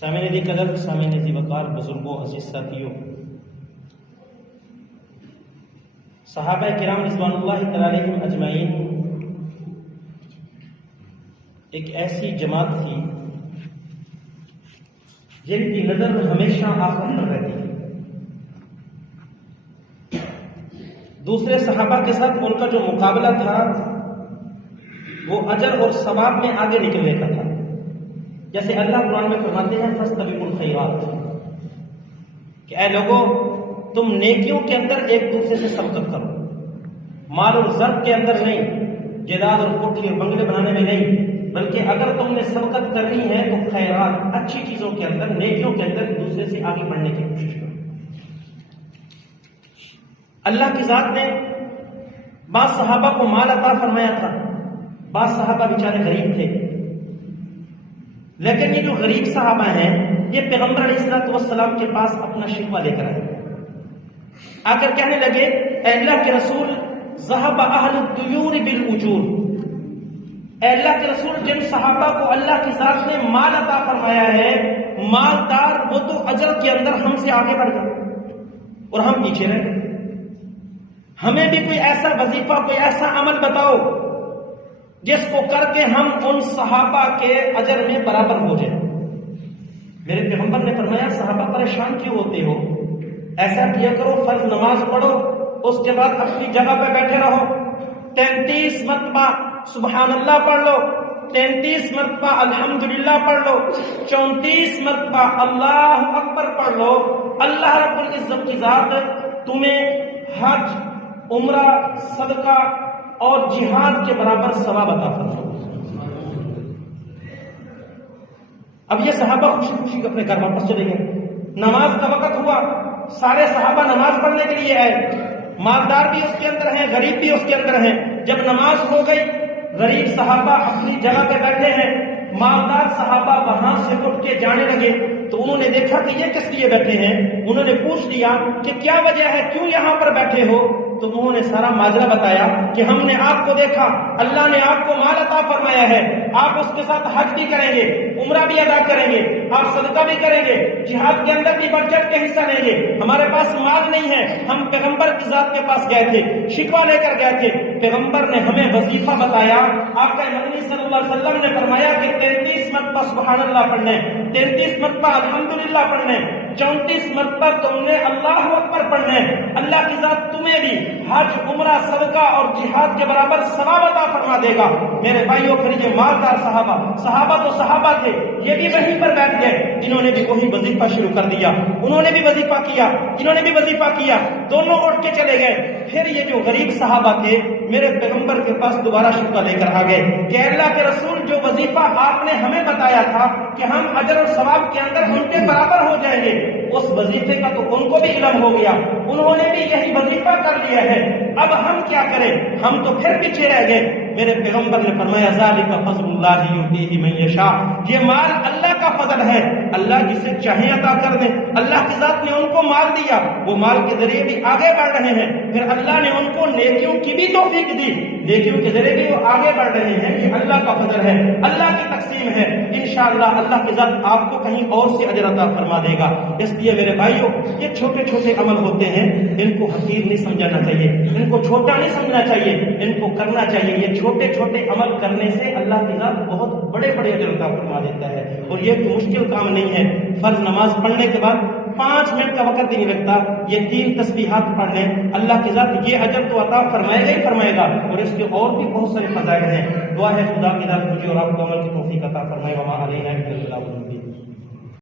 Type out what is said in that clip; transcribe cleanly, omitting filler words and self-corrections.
سامعین دی قدر، سامعین دی وقار، بزرگوں، عزیز ساتھیوں، صحابہ کرام رضوان اللہ تعالی علیہم اجمعین ایک ایسی جماعت تھی جن کی نظر ہمیشہ آخرت پر رہتی ہے۔ دوسرے صحابہ کے ساتھ ان کا جو مقابلہ تھا وہ اجر اور ثواب میں آگے نکلنے کا تھا۔ جیسے اللہ قرآن میں فرماتے ہیں فاستبقوا الخیرات، کہ اے لوگوں تم نیکیوں کے اندر ایک دوسرے سے سبقت کرو، مال اور زر کے اندر نہیں، جائیداد اور کوٹھی اور بنگلے بنانے میں نہیں، بلکہ اگر تم نے سبقت کرنی ہے تو خیرات، اچھی چیزوں کے اندر، نیکیوں کے اندر ایک دوسرے سے آگے بڑھنے کی کوشش کرو۔ اللہ کی ذات نے بعض صحابہ کو مال عطا فرمایا تھا، بعض صحابہ بیچارے غریب تھے، لیکن یہ جو غریب صحابہ ہیں یہ پیغمبر علیہ السلام کے پاس اپنا شکوہ لے کر آئے، آ کر کہنے لگے اے اللہ کے رسول ذهب اہل الدیون بالاجور، اے اللہ کے رسول جن صحابہ کو اللہ کی ذات نے مال عطا فرمایا ہے، مالدار، وہ تو اجر کے اندر ہم سے آگے بڑھ گئے اور ہم پیچھے رہ گئے، ہمیں بھی کوئی ایسا وظیفہ، کوئی ایسا عمل بتاؤ جس کو کر کے ہم ان صحابہ کے اجر میں برابر ہو جائیں۔ میرے پیغمبر نے فرمایا صحابہ پریشان کیوں ہوتے ہو، ایسا کیا کرو فرض نماز پڑھو، اس کے بعد اپنی جگہ پہ بیٹھے رہو، 33 مرتبہ سبحان اللہ پڑھ لو، 33 مرتبہ الحمدللہ پڑھ لو، 34 مرتبہ اللہ اکبر پڑھ لو، اللہ رب العزت کی ذات تمہیں حج، عمرہ، صدقہ اور جہاد کے برابر ثواب عطا فرمائے۔ اب یہ صحابہ خوشی خوشی اپنے گھر واپس چلے گئے، نماز کا وقت ہوا، سارے صحابہ نماز پڑھنے کے لیے آئے، مالدار بھی اس کے اندر ہیں، غریب بھی اس کے اندر ہیں۔ جب نماز ہو گئی، غریب صحابہ اپنی جگہ پہ بیٹھے ہیں، مالدار صحابہ وہاں سے اٹھ کے جانے لگے، تو انہوں نے دیکھا کہ یہ کس لیے بیٹھے ہیں، انہوں نے پوچھ لیا کہ کیا وجہ ہے، کیوں یہاں پر بیٹھے ہو؟ تو انہوں نے سارا ماجرا بتایا کہ ہم نے آپ کو دیکھا، اللہ نے آپ کو مال عطا فرمایا ہے، آپ اس کے ساتھ حج بھی کریں گے، عمرہ بھی ادا کریں گے، آپ صدقہ بھی کریں گے، جہاد کے اندر بھی بڑھ چڑھ کے حصہ لیں گے، ہمارے پاس مال نہیں ہے، ہم پیغمبر کی ذات کے پاس گئے تھے، شکوہ لے کر گئے تھے، پیغمبر نے ہمیں وظیفہ بتایا، آقا مدنی صلی اللہ علیہ وسلم نے فرمایا کہ 33 مرتبہ سبحان اللہ پڑھنا ہے، 33 مرتبہ الحمدللہ پڑھنا ہے، 34 مرتبہ تم نے اللہ اکبر پڑھنا ہے، اللہ کی ذات تمہیں بھی حج، عمرہ، صدقہ اور جہاد کے برابر ثواب عطا فرما دے گا۔ میرے بھائیوں، پھر یہ مالدار صحابہ تو صحابہ تھے، یہ بھی وہیں پر بیٹھ گئے، انہوں نے بھی وہی وظیفہ شروع کر دیا، انہوں نے بھی وظیفہ کیا، انہوں نے بھی وظیفہ کیا، دونوں اٹھ کے چلے گئے۔ پھر یہ جو غریب صحابہ تھے میرے پیغمبر کے پاس دوبارہ شکوہ لے کر آ گئے کہ اللہ کے رسول جو وظیفہ آپ نے ہمیں بتایا تھا کہ ہم اجر اور ثواب کے اندر ان کے برابر ہو جائیں گے، اس وظیفے کا تو ان کو بھی علم ہو گیا، انہوں نے بھی یہی وظیفہ کر لیا ہے، اب ہم کیا کریں، ہم تو پھر پیچھے رہ گئے۔ میرے پیغمبر نے فرمایا ذالک فضل اللہ یؤتیہ من یشاء، یہ مال اللہ کا فضل ہے، اللہ جسے چاہے عطا کر دے، اللہ کی ذات نے ان کو مال دیا، وہ مال کے ذریعے بھی آگے بڑھ رہے ہیں، پھر اللہ نے ان کو نیکیوں کی بھی توفیق دی، نیکیوں کے ذریعے بھی وہ آگے بڑھ رہے ہیں، یہ اللہ کا فضل ہے، اللہ کی تقسیم ہے، انشاءاللہ اللہ کی ذات آپ کو کہیں اور سے اجر عطا فرما دے گا۔ اس لیے میرے بھائیوں، یہ چھوٹے چھوٹے عمل ہوتے ہیں، ان کو حقیر نہیں سمجھنا چاہیے، ان کو چھوٹا نہیں سمجھنا چاہیے، ان کو کرنا چاہیے۔ یہ چھوٹے چھوٹے عمل کرنے سے اللہ کی ذات بہت بڑے بڑے اجر عطا فرما دیتا ہے، اور یہ کوئی مشکل کام نہیں ہے۔ فرض نماز پڑھنے کے بعد 5 منٹ کا وقت بھی نہیں لگتا، یہ 3 تسبیحات پڑھ لیں، اللہ کی ذات یہ اجر تو عطا فرمائے گا ہی فرمائے گا، اور اس کے اور بھی بہت سارے فضائل ہیں۔ دعا ہے خدا کی ذات مجھے اور آپ کو عمل کی توفیق عطا فرمائے۔ وما علینا الا البلاغ المبین۔